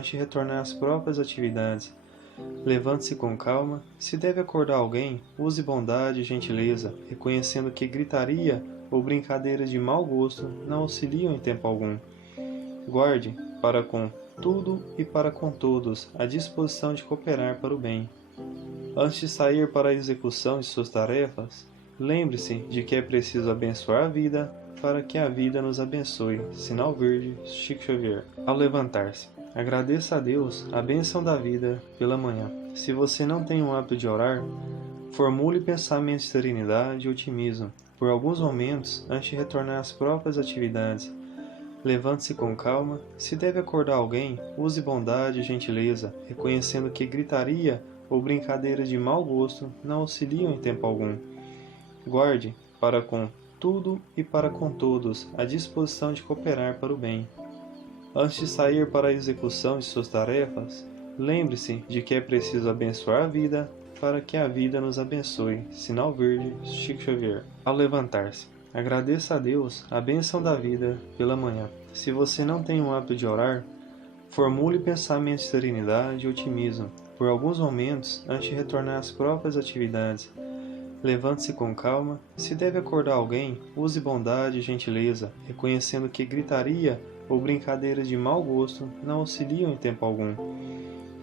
antes de retornar às próprias atividades. Levante-se com calma. Se deve acordar alguém, use bondade e gentileza, reconhecendo que gritaria ou brincadeiras de mau gosto não auxiliam em tempo algum. Guarde, para com tudo e para com todos, a disposição de cooperar para o bem. Antes de sair para a execução de suas tarefas, lembre-se de que é preciso abençoar a vida para que a vida nos abençoe. Sinal verde, Chico Xavier. Ao levantar-se, agradeça a Deus a bênção da vida pela manhã. Se você não tem o hábito de orar, formule pensamentos de serenidade e otimismo por alguns momentos antes de retornar às próprias atividades. Levante-se com calma. Se deve acordar alguém, use bondade e gentileza, reconhecendo que gritaria ou brincadeiras de mau gosto não auxiliam em tempo algum. Guarde, para com tudo e para com todos, a disposição de cooperar para o bem. Antes de sair para a execução de suas tarefas, lembre-se de que é preciso abençoar a vida para que a vida nos abençoe. Sinal verde, Chico Xavier. Ao levantar-se, agradeça a Deus a bênção da vida pela manhã. Se você não tem o hábito de orar, formule pensamentos de serenidade e otimismo por alguns momentos antes de retornar às próprias atividades. Levante-se com calma. Se deve acordar alguém, use bondade e gentileza, reconhecendo que gritaria ou brincadeiras de mau gosto não auxiliam em tempo algum.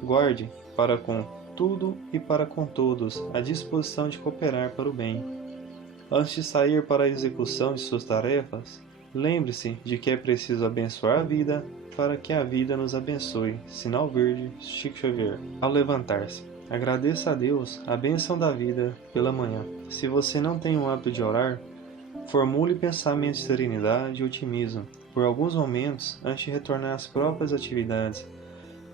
Guarde, para com tudo e para com todos, a disposição de cooperar para o bem. Antes de sair para a execução de suas tarefas, lembre-se de que é preciso abençoar a vida para que a vida nos abençoe. Sinal verde, Chico Xavier. Ao levantar-se, agradeça a Deus a bênção da vida pela manhã. Se você não tem o hábito de orar, formule pensamentos de serenidade e otimismo por alguns momentos antes de retornar às próprias atividades.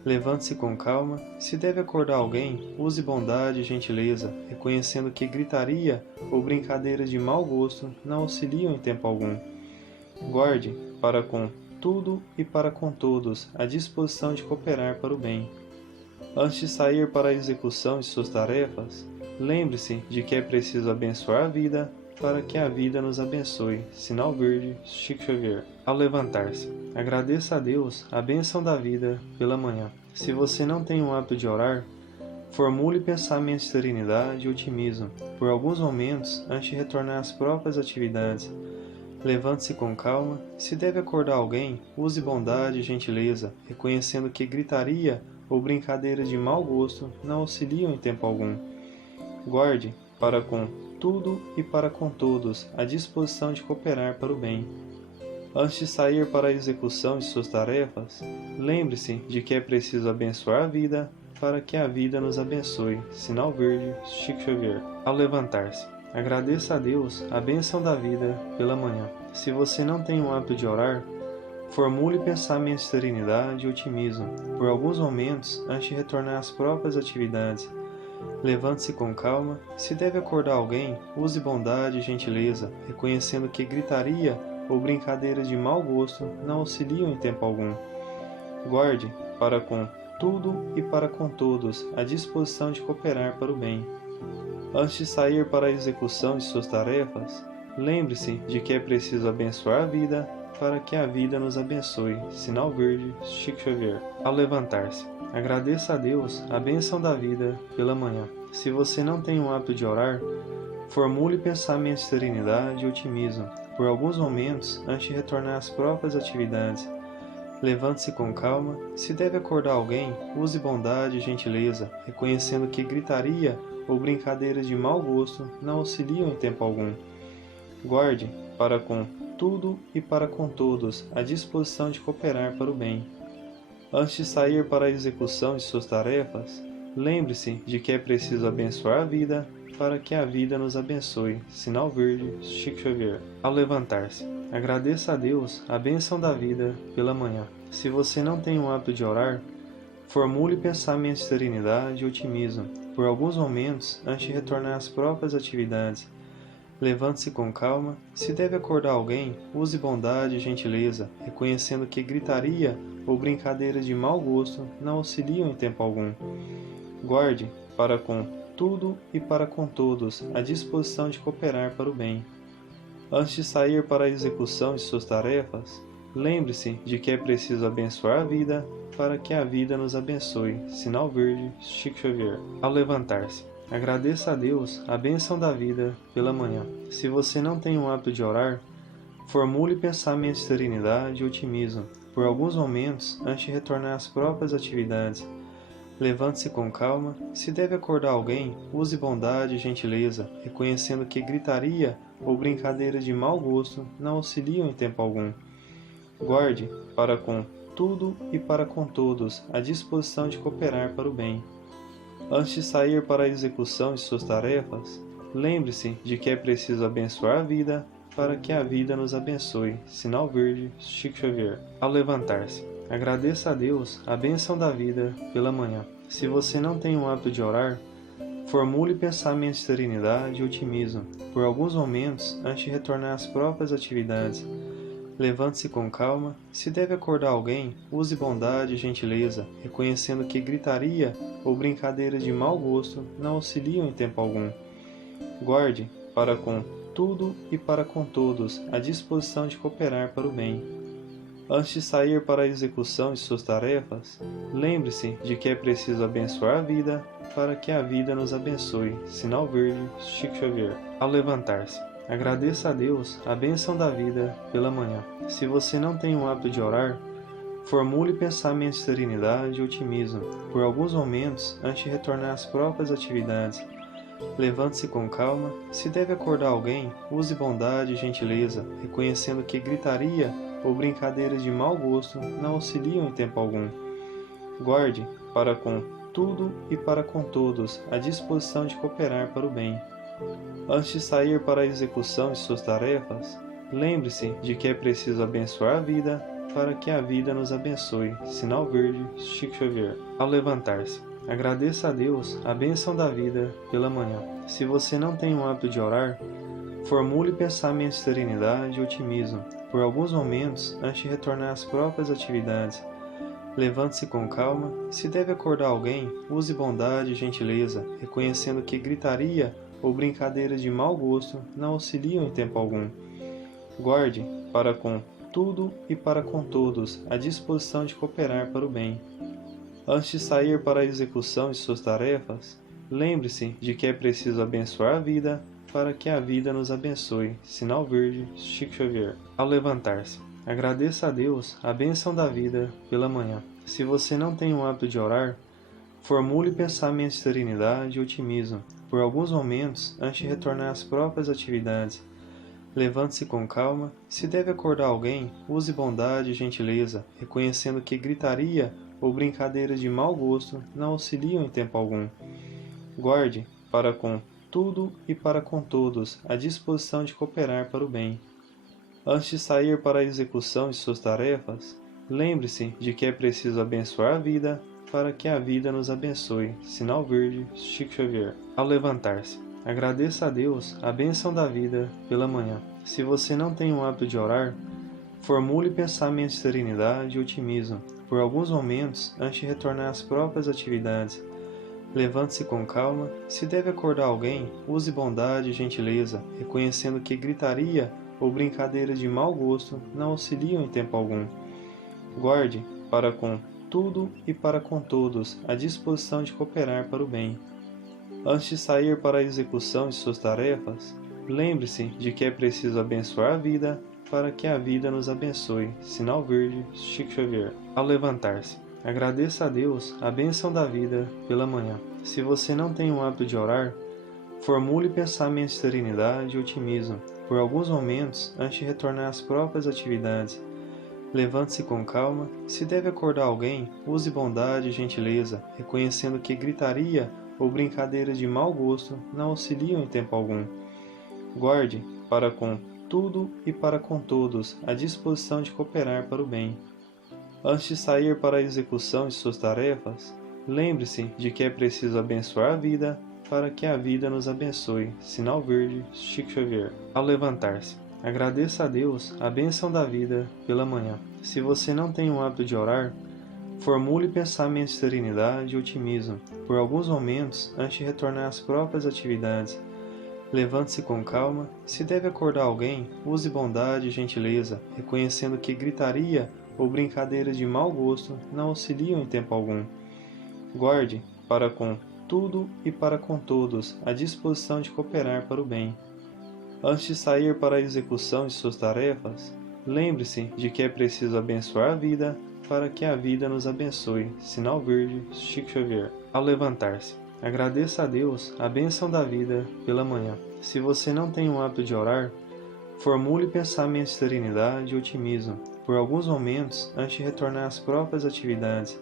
Levante-se com calma. Se deve acordar alguém, use bondade e gentileza, reconhecendo que gritaria ou brincadeiras de mau gosto não auxiliam em tempo algum. Guarde, para com tudo e para com todos, a disposição de cooperar para o bem. Antes de sair para a execução de suas tarefas, lembre-se de que é preciso abençoar a vida para que a vida nos abençoe. Sinal verde, Chico Xavier. Ao levantar-se, agradeça a Deus a bênção da vida pela manhã. Se você não tem o hábito de orar, formule pensamentos de serenidade e otimismo por alguns momentos antes de retornar às próprias atividades. Levante-se com calma. Se deve acordar alguém, use bondade e gentileza, reconhecendo que gritaria ou brincadeiras de mau gosto não auxiliam em tempo algum. Guarde, para com tudo e para com todos, a disposição de cooperar para o bem. Antes de sair para a execução de suas tarefas, lembre-se de que é preciso abençoar a vida para que a vida nos abençoe. Sinal verde, Chico Xavier. Ao levantar-se, agradeça a Deus a bênção da vida pela manhã. Se você não tem o hábito de orar, formule pensamentos de serenidade e otimismo por alguns momentos antes de retornar às próprias atividades. Levante-se com calma. Se deve acordar alguém, use bondade e gentileza, reconhecendo que gritaria ou brincadeiras de mau gosto não auxiliam em tempo algum. Guarde, para com tudo e para com todos, a disposição de cooperar para o bem. Antes de sair para a execução de suas tarefas, lembre-se de que é preciso abençoar a vida para que a vida nos abençoe. Sinal verde, Chico Xavier. Ao levantar-se, agradeça a Deus a bênção da vida pela manhã. Se você não tem o hábito de orar, formule pensamentos de serenidade e otimismo por alguns momentos antes de retornar às próprias atividades. Levante-se com calma. Se deve acordar alguém, use bondade e gentileza, reconhecendo que gritaria ou brincadeiras de mau gosto não auxiliam em tempo algum. Guarde, para com tudo e para com todos, a disposição de cooperar para o bem. Antes de sair para a execução de suas tarefas, lembre-se de que é preciso abençoar a vida para que a vida nos abençoe. Sinal verde, Chico Xavier. Ao levantar-se, agradeça a Deus a bênção da vida pela manhã. Se você não tem o hábito de orar, formule pensamentos de serenidade e otimismo por alguns momentos antes de retornar às próprias atividades. Levante-se com calma. Se deve acordar alguém, use bondade e gentileza, reconhecendo que gritaria ou brincadeiras de mau gosto não auxiliam em tempo algum. Guarde, para com tudo e para com todos, a disposição de cooperar para o bem. Antes de sair para a execução de suas tarefas, lembre-se de que é preciso abençoar a vida para que a vida nos abençoe. Sinal verde, Chico Xavier. Ao levantar-se, agradeça a Deus a bênção da vida pela manhã. Se você não tem o hábito de orar, formule pensamentos de serenidade e otimismo por alguns momentos antes de retornar às próprias atividades. Levante-se com calma. Se deve acordar alguém, use bondade e gentileza, reconhecendo que gritaria ou brincadeiras de mau gosto não auxiliam em tempo algum. Guarde, para com tudo e para com todos, a disposição de cooperar para o bem. Antes de sair para a execução de suas tarefas, lembre-se de que é preciso abençoar a vida para que a vida nos abençoe. Sinal verde, Chico Xavier. Ao levantar-se, agradeça a Deus a bênção da vida pela manhã. Se você não tem o hábito de orar, formule pensamentos de serenidade e otimismo por alguns momentos antes de retornar às próprias atividades. Levante-se com calma. Se deve acordar alguém, use bondade e gentileza, reconhecendo que gritaria ou brincadeiras de mau gosto não auxiliam em tempo algum. Guarde, para com tudo e para com todos, a disposição de cooperar para o bem. Antes de sair para a execução de suas tarefas, lembre-se de que é preciso abençoar a vida para que a vida nos abençoe. Sinal verde, Chico Xavier. Ao levantar-se, agradeça a Deus a bênção da vida pela manhã. Se você não tem o hábito de orar, formule pensamentos de serenidade e otimismo por alguns momentos antes de retornar às próprias atividades. Levante-se com calma. Se deve acordar alguém, use bondade e gentileza, reconhecendo que gritaria ou brincadeiras de mau gosto não auxiliam em tempo algum. Guarde, para com tudo e para com todos, a disposição de cooperar para o bem. Antes de sair para a execução de suas tarefas, lembre-se de que é preciso abençoar a vida para que a vida nos abençoe. Sinal verde, Chico Xavier. Ao levantar-se, agradeça a Deus a bênção da vida pela manhã. Se você não tem o hábito de orar, formule pensamentos de serenidade e otimismo por alguns momentos antes de retornar às próprias atividades. Levante-se com calma. Se deve acordar alguém, use bondade e gentileza, reconhecendo que gritaria ou brincadeiras de mau gosto não auxiliam em tempo algum. Guarde, para com tudo e para com todos, a disposição de cooperar para o bem. Antes de sair para a execução de suas tarefas, lembre-se de que é preciso abençoar a vida para que a vida nos abençoe. Sinal verde, Chico Xavier. Ao levantar-se, agradeça a Deus a bênção da vida pela manhã. Se você não tem o hábito de orar, formule pensamentos de serenidade e otimismo por alguns momentos antes de retornar às próprias atividades. Levante-se com calma. Se deve acordar alguém, use bondade e gentileza, reconhecendo que gritaria ou brincadeiras de mau gosto não auxiliam em tempo algum. Guarde, para com tudo e para com todos, a disposição de cooperar para o bem. Antes de sair para a execução de suas tarefas, lembre-se de que é preciso abençoar a vida para que a vida nos abençoe. Sinal verde, Chico Xavier. Ao levantar-se, agradeça a Deus a bênção da vida pela manhã. Se você não tem o hábito de orar, formule pensamentos de serenidade e otimismo por alguns momentos antes de retornar às próprias atividades. Levante-se com calma. Se deve acordar alguém, use bondade e gentileza, reconhecendo que gritaria ou brincadeiras de mau gosto não auxiliam em tempo algum. Guarde, para com tudo e para com todos, a disposição de cooperar para o bem. Antes de sair para a execução de suas tarefas, lembre-se de que é preciso abençoar a vida para que a vida nos abençoe. Sinal verde, Chico Xavier. Ao levantar-se, agradeça a Deus a bênção da vida pela manhã. Se você não tem o hábito de orar, formule pensamentos de serenidade e otimismo por alguns momentos antes de retornar às próprias atividades. Levante-se com calma. Se deve acordar alguém, use bondade e gentileza, reconhecendo que gritaria ou brincadeiras de mau gosto não auxiliam em tempo algum. Guarde, para com tudo e para com todos, a disposição de cooperar para o bem. Antes de sair para a execução de suas tarefas, lembre-se de que é preciso abençoar a vida para que a vida nos abençoe. Sinal verde, Chico Xavier. Ao levantar-se, agradeça a Deus a bênção da vida pela manhã. Se você não tem o hábito de orar, formule pensamentos de serenidade e otimismo por alguns momentos antes de retornar às próprias atividades. Levante-se com calma. Se deve acordar alguém, use bondade e gentileza, reconhecendo que gritaria ou brincadeiras de mau gosto não auxiliam em tempo algum. Guarde, para com tudo e para com todos, a disposição de cooperar para o bem. Antes de sair para a execução de suas tarefas, lembre-se de que é preciso abençoar a vida para que a vida nos abençoe. Sinal verde, Chico Xavier. Ao levantar-se, agradeça a Deus a bênção da vida pela manhã. Se você não tem o hábito de orar, formule pensamentos de serenidade e otimismo por alguns momentos antes de retornar às próprias atividades.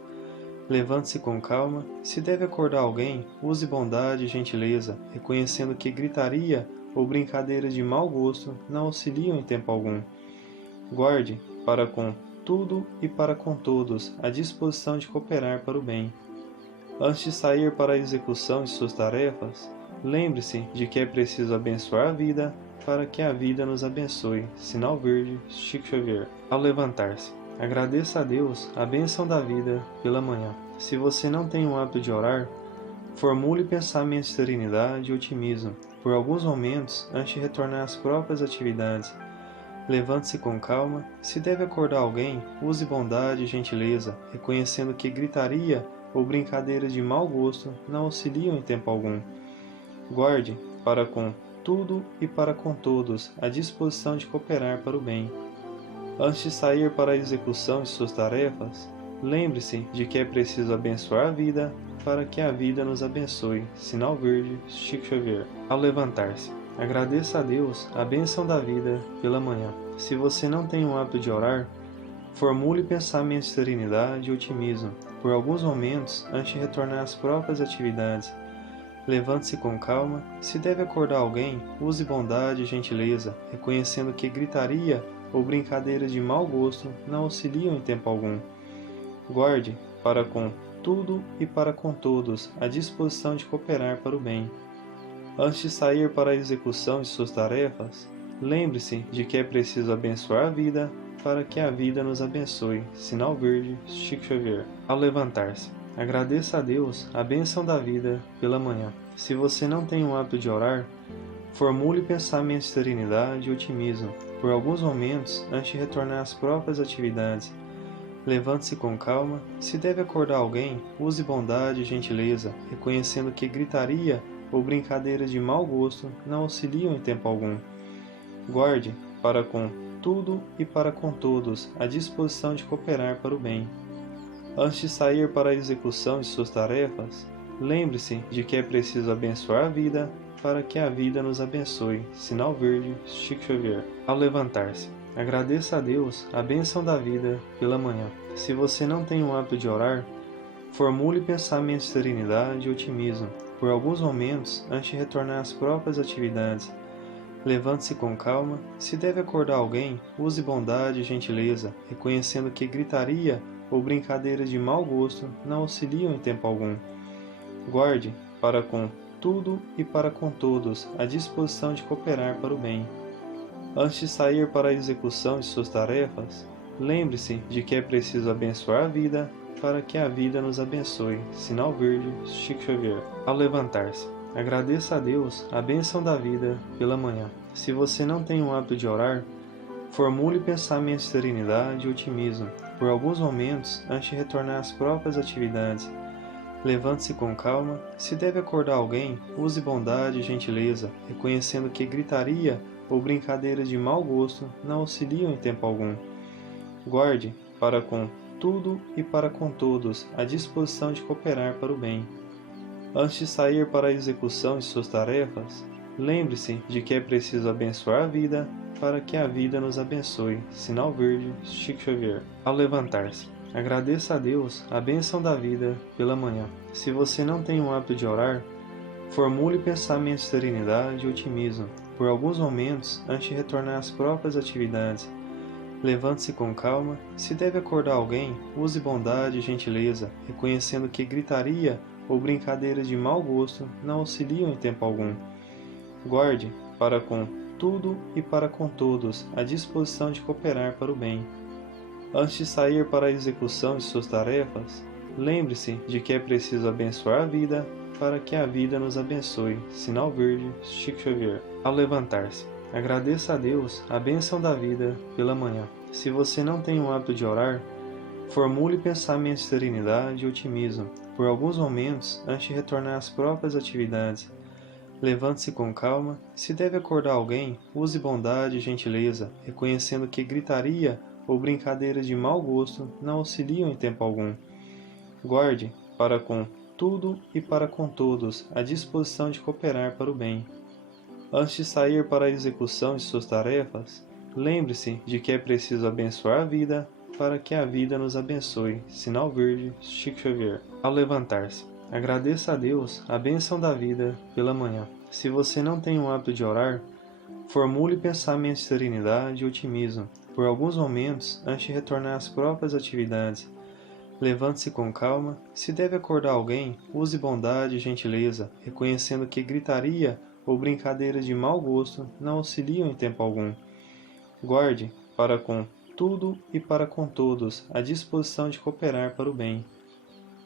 Levante-se com calma. Se deve acordar alguém, use bondade e gentileza, reconhecendo que gritaria ou brincadeiras de mau gosto não auxiliam em tempo algum. Guarde, para com tudo e para com todos, a disposição de cooperar para o bem. Antes de sair para a execução de suas tarefas, lembre-se de que é preciso abençoar a vida para que a vida nos abençoe. Sinal verde, Chico Xavier. Ao levantar-se, agradeça a Deus a bênção da vida pela manhã. Se você não tem o hábito de orar, formule pensamentos de serenidade e otimismo por alguns momentos antes de retornar às próprias atividades. Levante-se com calma. Se deve acordar alguém, use bondade e gentileza, reconhecendo que gritaria ou brincadeiras de mau gosto não auxiliam em tempo algum. Guarde, para com tudo e para com todos, a disposição de cooperar para o bem. Antes de sair para a execução de suas tarefas, lembre-se de que é preciso abençoar a vida para que a vida nos abençoe. Sinal verde, Chico Xavier. Ao levantar-se, agradeça a Deus a bênção da vida pela manhã. Se você não tem o hábito de orar, formule pensamentos de serenidade e otimismo por alguns momentos antes de retornar às próprias atividades. Levante-se com calma. Se deve acordar alguém, use bondade e gentileza, reconhecendo que gritaria ou brincadeiras de mau gosto não auxiliam em tempo algum. Guarde, para com tudo e para com todos, a disposição de cooperar para o bem. Antes de sair para a execução de suas tarefas, lembre-se de que é preciso abençoar a vida para que a vida nos abençoe. Sinal verde, Chico Xavier. Ao levantar-se, agradeça a Deus a bênção da vida pela manhã. Se você não tem o hábito de orar, formule pensamentos de serenidade e otimismo por alguns momentos antes de retornar às próprias atividades. Levante-se com calma. Se deve acordar alguém, use bondade e gentileza, reconhecendo que gritaria ou brincadeiras de mau gosto não auxiliam em tempo algum. Guarde, para com tudo e para com todos, a disposição de cooperar para o bem. Antes de sair para a execução de suas tarefas, lembre-se de que é preciso abençoar a vida para que a vida nos abençoe. Sinal verde, Chico Xavier. Ao levantar-se, agradeça a Deus a bênção da vida pela manhã. Se você não tem o hábito de orar, formule pensamentos de serenidade e otimismo por alguns momentos antes de retornar às próprias atividades. Levante-se com calma. Se deve acordar alguém, use bondade e gentileza, reconhecendo que gritaria ou brincadeiras de mau gosto não auxiliam em tempo algum. Guarde, para com tudo e para com todos, a disposição de cooperar para o bem. Antes de sair para a execução de suas tarefas, lembre-se de que é preciso abençoar a vida para que a vida nos abençoe. Sinal verde, Chico Xavier. Ao levantar-se, agradeça a Deus a bênção da vida pela manhã. Se você não tem o hábito de orar, formule pensamentos de serenidade e otimismo por alguns momentos antes de retornar às próprias atividades. Levante-se com calma. Se deve acordar alguém, use bondade e gentileza, reconhecendo que gritaria ou brincadeiras de mau gosto não auxiliam em tempo algum. Guarde, para com tudo e para com todos, a disposição de cooperar para o bem. Antes de sair para a execução de suas tarefas, lembre-se de que é preciso abençoar a vida para que a vida nos abençoe. Sinal verde, Chico Xavier. Ao levantar-se, agradeça a Deus a bênção da vida pela manhã. Se você não tem o hábito de orar, formule pensamentos de serenidade e otimismo por alguns momentos antes de retornar às próprias atividades. Levante-se com calma. Se deve acordar alguém, use bondade e gentileza, reconhecendo que gritaria ou brincadeiras de mau gosto não auxiliam em tempo algum. Guarde, para com tudo e para com todos, a disposição de cooperar para o bem. Antes de sair para a execução de suas tarefas, lembre-se de que é preciso abençoar a vida para que a vida nos abençoe. Sinal verde, Chico Xavier. Ao levantar-se, agradeça a Deus a bênção da vida pela manhã. Se você não tem o hábito de orar, formule pensamentos de serenidade e otimismo por alguns momentos antes de retornar às próprias atividades. Levante-se com calma. Se deve acordar alguém, use bondade e gentileza, reconhecendo que gritaria ou brincadeiras de mau gosto não auxiliam em tempo algum. Guarde, para com tudo e para com todos, a disposição de cooperar para o bem. Antes de sair para a execução de suas tarefas, lembre-se de que é preciso abençoar a vida para que a vida nos abençoe. Sinal verde, Chico Xavier. Ao levantar-se, agradeça a Deus a bênção da vida pela manhã. Se você não tem o hábito de orar, formule pensamentos de serenidade e otimismo por alguns momentos antes de retornar às próprias atividades. Levante-se com calma. Se deve acordar alguém, use bondade e gentileza, reconhecendo que gritaria ou brincadeiras de mau gosto não auxiliam em tempo algum. Guarde, para com tudo e para com todos, a disposição de cooperar para o bem.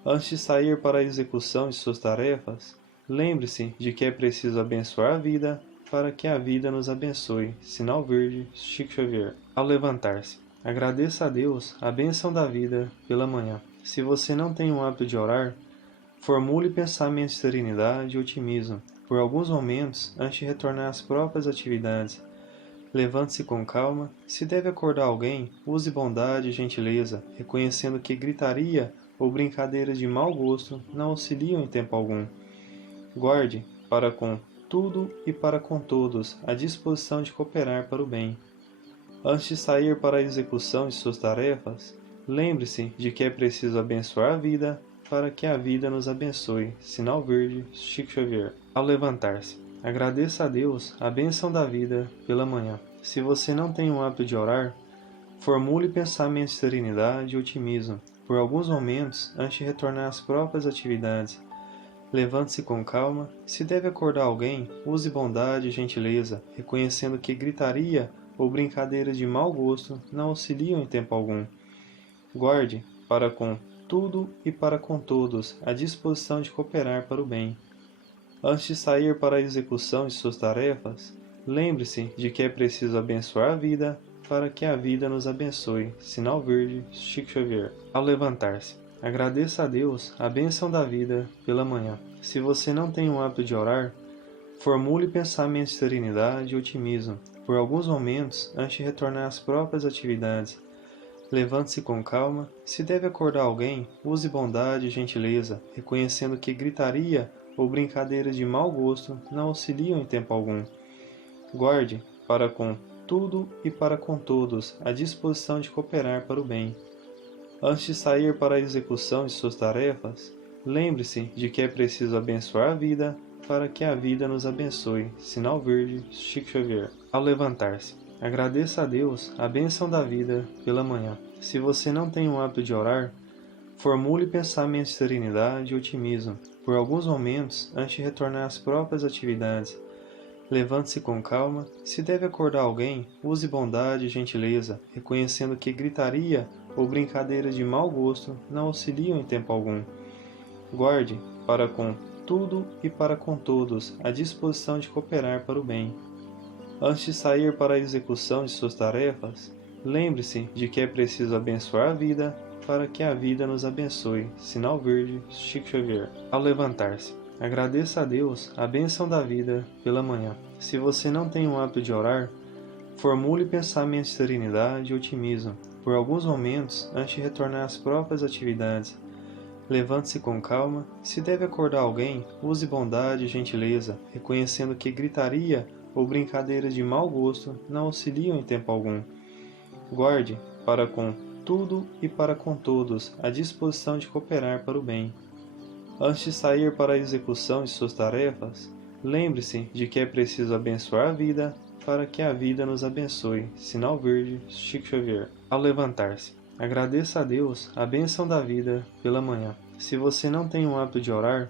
Antes de sair para a execução de suas tarefas, lembre-se de que é preciso abençoar a vida para que a vida nos abençoe. Sinal verde, Chico Xavier. Ao levantar-se, agradeça a Deus a bênção da vida pela manhã. Se você não tem o hábito de orar, formule pensamentos de serenidade e otimismo por alguns momentos antes de retornar às próprias atividades. Levante-se com calma. Se deve acordar alguém, use bondade e gentileza, reconhecendo que gritaria ou brincadeiras de mau gosto não auxiliam em tempo algum. Guarde, para com tudo e para com todos, a disposição de cooperar para o bem. Antes de sair para a execução de suas tarefas, lembre-se de que é preciso abençoar a vida para que a vida nos abençoe. Sinal verde, Chico Xavier. Ao levantar-se, agradeça a Deus a bênção da vida pela manhã. Se você não tem o hábito de orar, formule pensamentos de serenidade e otimismo por alguns momentos antes de retornar às próprias atividades. Levante-se com calma. Se deve acordar alguém, use bondade e gentileza, reconhecendo que gritaria ou brincadeiras de mau gosto não auxiliam em tempo algum. Guarde, para com tudo e para com todos, a disposição de cooperar para o bem. Antes de sair para a execução de suas tarefas, lembre-se de que é preciso abençoar a vida para que a vida nos abençoe. Sinal verde, Chico Xavier. Ao levantar-se, agradeça a Deus a bênção da vida pela manhã. Se você não tem o hábito de orar, formule pensamentos de serenidade e otimismo por alguns momentos antes de retornar às próprias atividades. Levante-se com calma. Se deve acordar alguém, use bondade e gentileza, reconhecendo que gritaria ou brincadeiras de mau gosto não auxiliam em tempo algum. Guarde, para com tudo e para com todos, a disposição de cooperar para o bem. Antes de sair para a execução de suas tarefas, lembre-se de que é preciso abençoar a vida para que a vida nos abençoe. Sinal verde, Chico Xavier. Ao levantar-se, agradeça a Deus a bênção da vida pela manhã. Se você não tem o hábito de orar, formule pensamentos de serenidade e otimismo por alguns momentos antes de retornar às próprias atividades. Levante-se com calma. Se deve acordar alguém, use bondade e gentileza, reconhecendo que gritaria ou brincadeiras de mau gosto não auxiliam em tempo algum. Guarde, para com tudo e para com todos, a disposição de cooperar para o bem. Antes de sair para a execução de suas tarefas, lembre-se de que é preciso abençoar a vida para que a vida nos abençoe. Sinal verde, Chico Xavier. Ao levantar-se, agradeça a Deus a bênção da vida pela manhã. Se você não tem o hábito de orar, formule pensamentos de serenidade e otimismo por alguns momentos antes de retornar às próprias atividades. Levante-se com calma. Se deve acordar alguém, use bondade e gentileza, reconhecendo que gritaria ou brincadeiras de mau gosto não auxiliam em tempo algum. Guarde, para com tudo e para com todos, a disposição de cooperar para o bem. Antes de sair para a execução de suas tarefas, lembre-se de que é preciso abençoar a vida para que a vida nos abençoe. Sinal verde, Chico Xavier. Ao levantar-se, agradeça a Deus a bênção da vida pela manhã. Se você não tem o hábito de orar,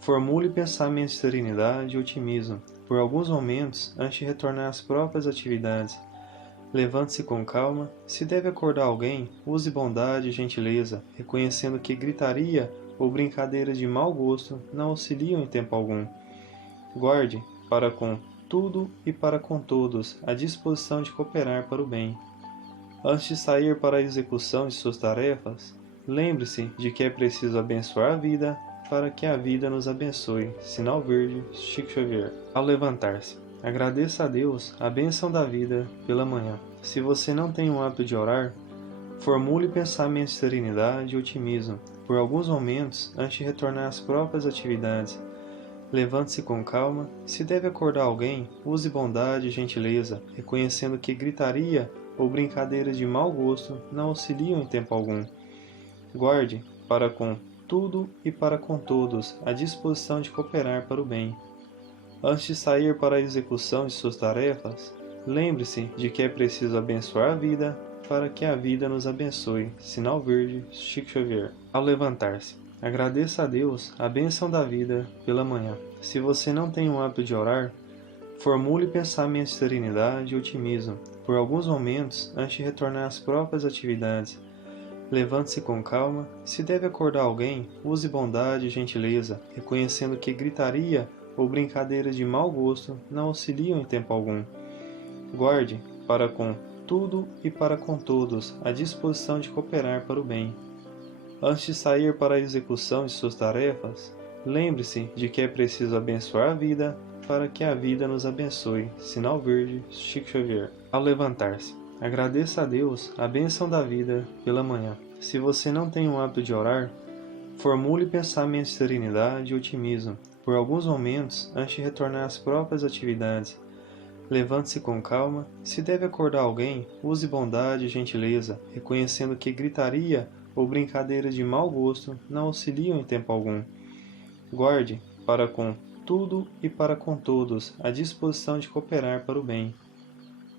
formule pensamentos de serenidade e otimismo por alguns momentos antes de retornar às próprias atividades. Levante-se com calma. Se deve acordar alguém, use bondade e gentileza, reconhecendo que gritaria ou brincadeiras de mau gosto não auxiliam em tempo algum. Guarde, para com tudo e para com todos, a disposição de cooperar para o bem. Antes de sair para a execução de suas tarefas, lembre-se de que é preciso abençoar a vida para que a vida nos abençoe. Sinal verde, Chico Xavier. Ao levantar-se, agradeça a Deus a bênção da vida pela manhã. Se você não tem o hábito de orar, formule pensamentos de serenidade e otimismo por alguns momentos antes de retornar às próprias atividades. Levante-se com calma. Se deve acordar alguém, use bondade e gentileza, reconhecendo que gritaria ou brincadeiras de mau gosto não auxiliam em tempo algum. Guarde, para com tudo e para com todos, a disposição de cooperar para o bem. Antes de sair para a execução de suas tarefas, lembre-se de que é preciso abençoar a vida para que a vida nos abençoe. Sinal verde, Chico Xavier. Ao levantar-se, agradeça a Deus a bênção da vida pela manhã. Se você não tem o hábito de orar, formule pensamentos de serenidade e otimismo por alguns momentos antes de retornar às próprias atividades. Levante-se com calma. Se deve acordar alguém, use bondade e gentileza, reconhecendo que gritaria ou brincadeiras de mau gosto não auxiliam em tempo algum. Guarde, para com tudo e para com todos, a disposição de cooperar para o bem. Antes de sair para a execução de suas tarefas, lembre-se de que é preciso abençoar a vida para que a vida nos abençoe. Sinal verde, Chico Xavier. Ao levantar-se, agradeça a Deus a bênção da vida pela manhã. Se você não tem o hábito de orar, formule pensamentos de serenidade e otimismo por alguns momentos antes de retornar às próprias atividades. Levante-se com calma. Se deve acordar alguém, use bondade e gentileza, reconhecendo que gritaria ou brincadeiras de mau gosto não auxiliam em tempo algum. Guarde, para com tudo e para com todos, a disposição de cooperar para o bem.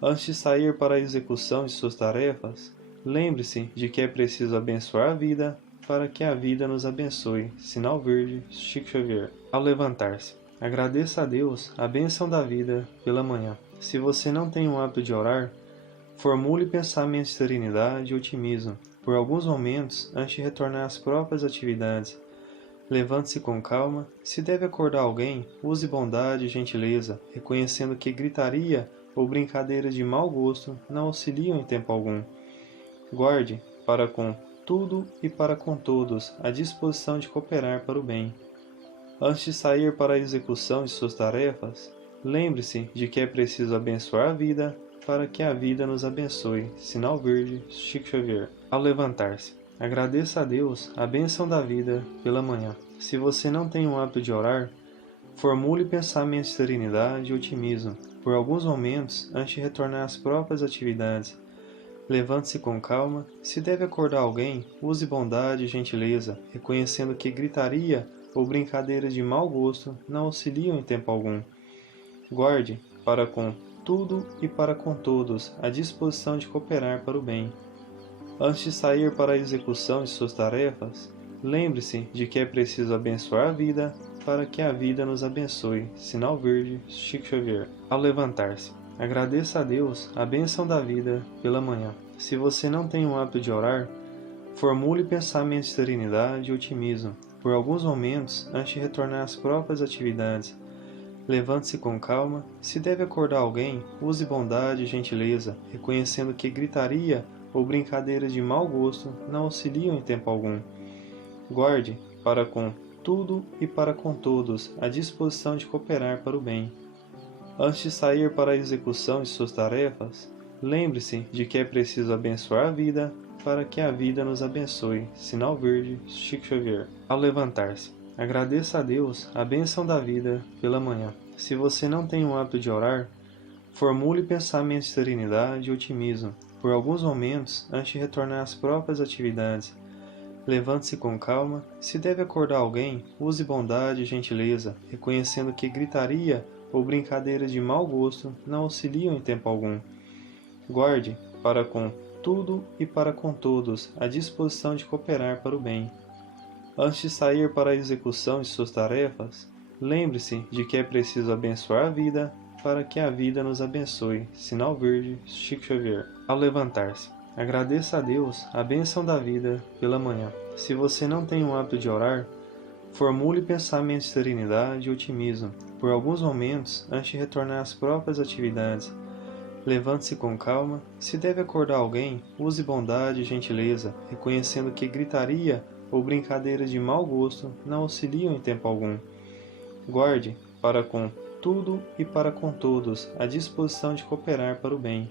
Antes de sair para a execução de suas tarefas, lembre-se de que é preciso abençoar a vida para que a vida nos abençoe. Sinal verde, Chico Xavier. Ao levantar-se, agradeça a Deus a bênção da vida pela manhã. Se você não tem o hábito de orar, formule pensamentos de serenidade e otimismo por alguns momentos antes de retornar às próprias atividades. Levante-se com calma. Se deve acordar alguém, use bondade e gentileza, reconhecendo que gritaria ou brincadeiras de mau gosto não auxiliam em tempo algum. Guarde, para com tudo e para com todos, a disposição de cooperar para o bem. Antes de sair para a execução de suas tarefas, lembre-se de que é preciso abençoar a vida para que a vida nos abençoe. Sinal verde, Chico Xavier. Ao levantar-se, agradeça a Deus a bênção da vida pela manhã. Se você não tem o hábito de orar, formule pensamentos de serenidade e otimismo por alguns momentos antes de retornar às próprias atividades. Levante-se com calma. Se deve acordar alguém, use bondade e gentileza, reconhecendo que gritaria ou brincadeiras de mau gosto não auxiliam em tempo algum. Guarde, para com tudo e para com todos, a disposição de cooperar para o bem. Antes de sair para a execução de suas tarefas, lembre-se de que é preciso abençoar a vida para que a vida nos abençoe. Sinal verde, Chico Xavier. Ao levantar-se, agradeça a Deus a bênção da vida pela manhã. Se você não tem o hábito de orar, formule pensamentos de serenidade e otimismo por alguns momentos antes de retornar às próprias atividades. Levante-se com calma. Se deve acordar alguém, use bondade e gentileza, reconhecendo que gritaria ou brincadeiras de mau gosto não auxiliam em tempo algum. Guarde, para com tudo e para com todos, a disposição de cooperar para o bem. Antes de sair para a execução de suas tarefas, lembre-se de que é preciso abençoar a vida para que a vida nos abençoe. Sinal verde, Chico Xavier. Ao levantar-se, agradeça a Deus a bênção da vida pela manhã. Se você não tem o hábito de orar, formule pensamentos de serenidade e otimismo por alguns momentos antes de retornar às próprias atividades. Levante-se com calma. Se deve acordar alguém, use bondade e gentileza, reconhecendo que gritaria ou brincadeiras de mau gosto não auxiliam em tempo algum. Guarde, para com tudo e para com todos, a disposição de cooperar para o bem. Antes de sair para a execução de suas tarefas, lembre-se de que é preciso abençoar a vida para que a vida nos abençoe. Sinal verde, Chico Xavier. Ao levantar-se, Agradeça a Deus a bênção da vida pela manhã. Se você não tem o hábito de orar, formule pensamentos de serenidade e otimismo por alguns momentos antes de retornar às próprias atividades. Levante-se com calma. Se deve acordar alguém, use bondade e gentileza, reconhecendo que gritaria ou brincadeiras de mau gosto não auxiliam em tempo algum. Guarde, para com tudo e para com todos, a disposição de cooperar para o bem.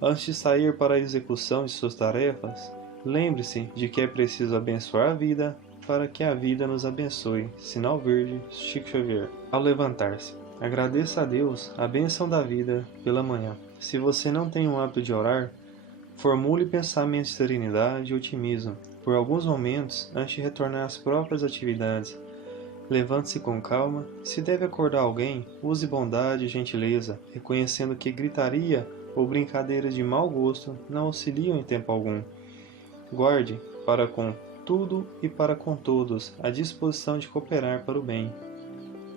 Antes de sair para a execução de suas tarefas, lembre-se de que é preciso abençoar a vida para que a vida nos abençoe. Sinal verde, Chico Xavier. Ao levantar-se, agradeça a Deus a bênção da vida pela manhã. Se você não tem o hábito de orar, formule pensamentos de serenidade e otimismo por alguns momentos antes de retornar às próprias atividades. Levante-se com calma. Se deve acordar alguém, use bondade e gentileza, reconhecendo que gritaria ou brincadeiras de mau gosto não auxiliam em tempo algum. Guarde, para com tudo e para com todos, a disposição de cooperar para o bem.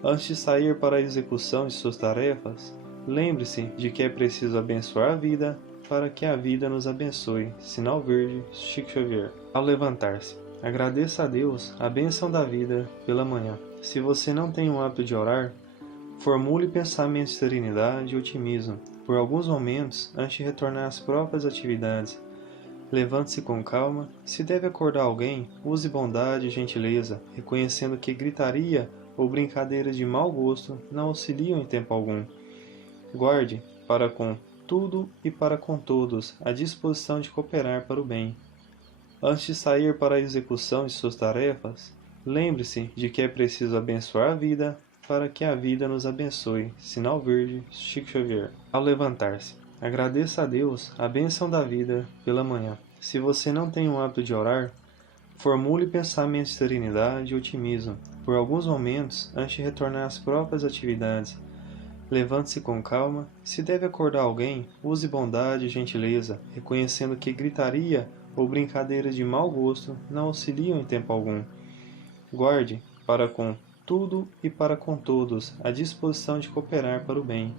Antes de sair para a execução de suas tarefas, lembre-se de que é preciso abençoar a vida para que a vida nos abençoe. Sinal verde, Chico Xavier. Ao levantar-se, agradeça a Deus a bênção da vida pela manhã. Se você não tem o hábito de orar, formule pensamentos de serenidade e otimismo por alguns momentos antes de retornar às próprias atividades. Levante-se com calma. Se deve acordar alguém, use bondade e gentileza, reconhecendo que gritaria ou brincadeiras de mau gosto não auxiliam em tempo algum. Guarde, para com tudo e para com todos, a disposição de cooperar para o bem. Antes de sair para a execução de suas tarefas, lembre-se de que é preciso abençoar a vida para que a vida nos abençoe. Sinal verde, Chico Xavier. Ao levantar-se, agradeça a Deus a bênção da vida pela manhã. Se você não tem o hábito de orar, formule pensamentos de serenidade e otimismo por alguns momentos antes de retornar às próprias atividades. Levante-se com calma. Se deve acordar alguém, use bondade e gentileza, reconhecendo que gritaria ou brincadeiras de mau gosto não auxiliam em tempo algum. Guarde, para com tudo e para com todos, a disposição de cooperar para o bem.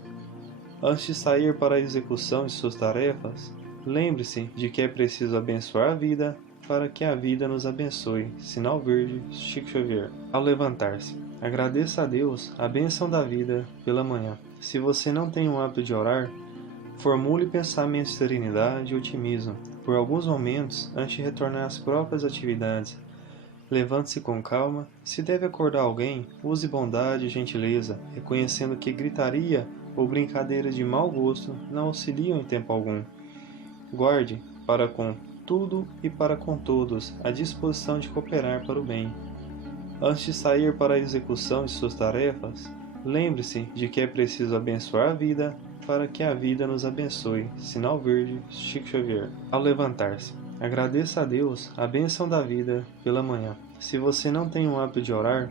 Antes de sair para a execução de suas tarefas, lembre-se de que é preciso abençoar a vida para que a vida nos abençoe. Sinal verde, Chico Xavier. Ao levantar-se, agradeça a Deus a bênção da vida pela manhã. Se você não tem o hábito de orar, formule pensamentos de serenidade e otimismo por alguns momentos antes de retornar às próprias atividades. Levante-se com calma. Se deve acordar alguém, use bondade e gentileza, reconhecendo que gritaria ou brincadeiras de mau gosto não auxiliam em tempo algum. Guarde, para com tudo e para com todos, a disposição de cooperar para o bem. Antes de sair para a execução de suas tarefas, lembre-se de que é preciso abençoar a vida para que a vida nos abençoe. Sinal verde, Chico Xavier. Ao levantar-se, agradeça a Deus a bênção da vida pela manhã. Se você não tem o hábito de orar,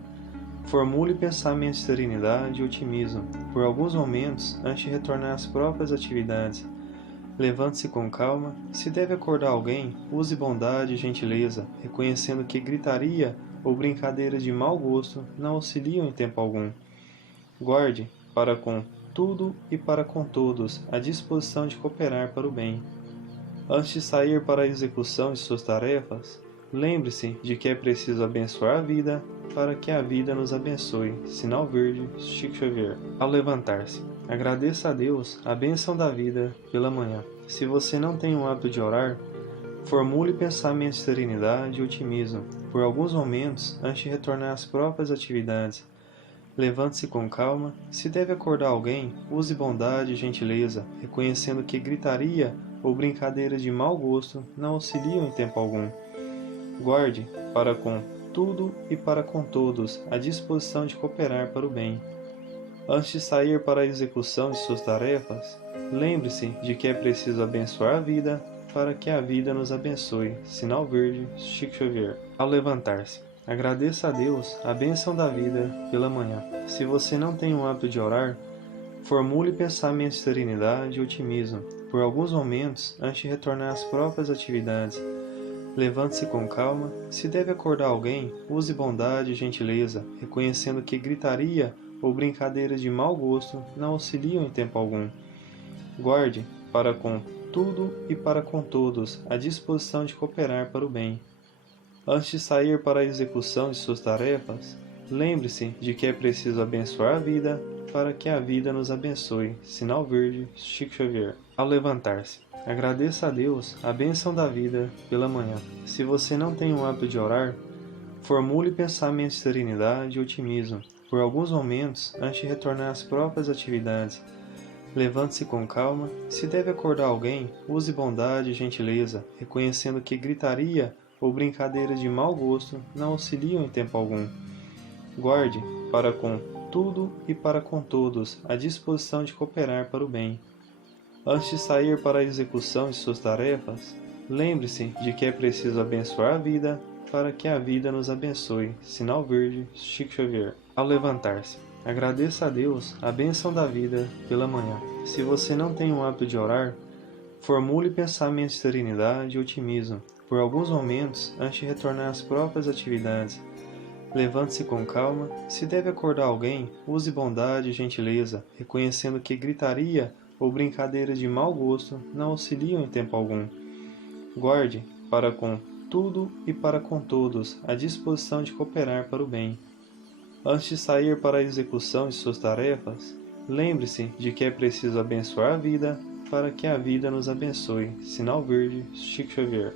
formule pensamentos de serenidade e otimismo por alguns momentos antes de retornar às próprias atividades. Levante-se com calma. Se deve acordar alguém, use bondade e gentileza, reconhecendo que gritaria ou brincadeiras de mau gosto não auxiliam em tempo algum. Guarde, para com tudo e para com todos, a disposição de cooperar para o bem. Antes de sair para a execução de suas tarefas, lembre-se de que é preciso abençoar a vida para que a vida nos abençoe. Sinal verde, Chico Xavier. Ao levantar-se, agradeça a Deus a bênção da vida pela manhã. Se você não tem o hábito de orar, formule pensamentos de serenidade e otimismo por alguns momentos antes de retornar às próprias atividades. Levante-se com calma. Se deve acordar alguém, use bondade e gentileza, reconhecendo que gritaria ou brincadeiras de mau gosto não auxiliam em tempo algum. Guarde, para com tudo e para com todos, a disposição de cooperar para o bem. Antes de sair para a execução de suas tarefas, lembre-se de que é preciso abençoar a vida para que a vida nos abençoe. Sinal verde, Chico Xavier. Ao levantar-se, agradeça a Deus a bênção da vida pela manhã. Se você não tem o hábito de orar, formule pensamentos de serenidade e otimismo por alguns momentos antes de retornar às próprias atividades. Levante-se com calma. Se deve acordar alguém, use bondade e gentileza, reconhecendo que gritaria ou brincadeiras de mau gosto não auxiliam em tempo algum. Guarde, para com tudo e para com todos a disposição de cooperar para o bem. Antes de sair para a execução de suas tarefas, lembre-se de que é preciso abençoar a vida para que a vida nos abençoe. Sinal verde, Chico Xavier. Ao levantar-se, agradeça a Deus a bênção da vida pela manhã. Se você não tem o hábito de orar, formule pensamentos de serenidade e otimismo por alguns momentos antes de retornar às próprias atividades. Levante-se com calma. Se deve acordar alguém, use bondade e gentileza, reconhecendo que gritaria ou brincadeiras de mau gosto não auxiliam em tempo algum. Guarde, para com tudo e para com todos, a disposição de cooperar para o bem. Antes de sair para a execução de suas tarefas, lembre-se de que é preciso abençoar a vida para que a vida nos abençoe. Sinal verde, Chico Xavier. Ao levantar-se, agradeça a Deus a bênção da vida pela manhã. Se você não tem o hábito de orar, formule pensamentos de serenidade e otimismo por alguns momentos antes de retornar às próprias atividades. Levante-se com calma. Se deve acordar alguém, use bondade e gentileza, reconhecendo que gritaria ou brincadeiras de mau gosto não auxiliam em tempo algum. Guarde, para com tudo e para com todos, a disposição de cooperar para o bem. Antes de sair para a execução de suas tarefas, lembre-se de que é preciso abençoar a vida para que a vida nos abençoe. Sinal verde, Chico Xavier.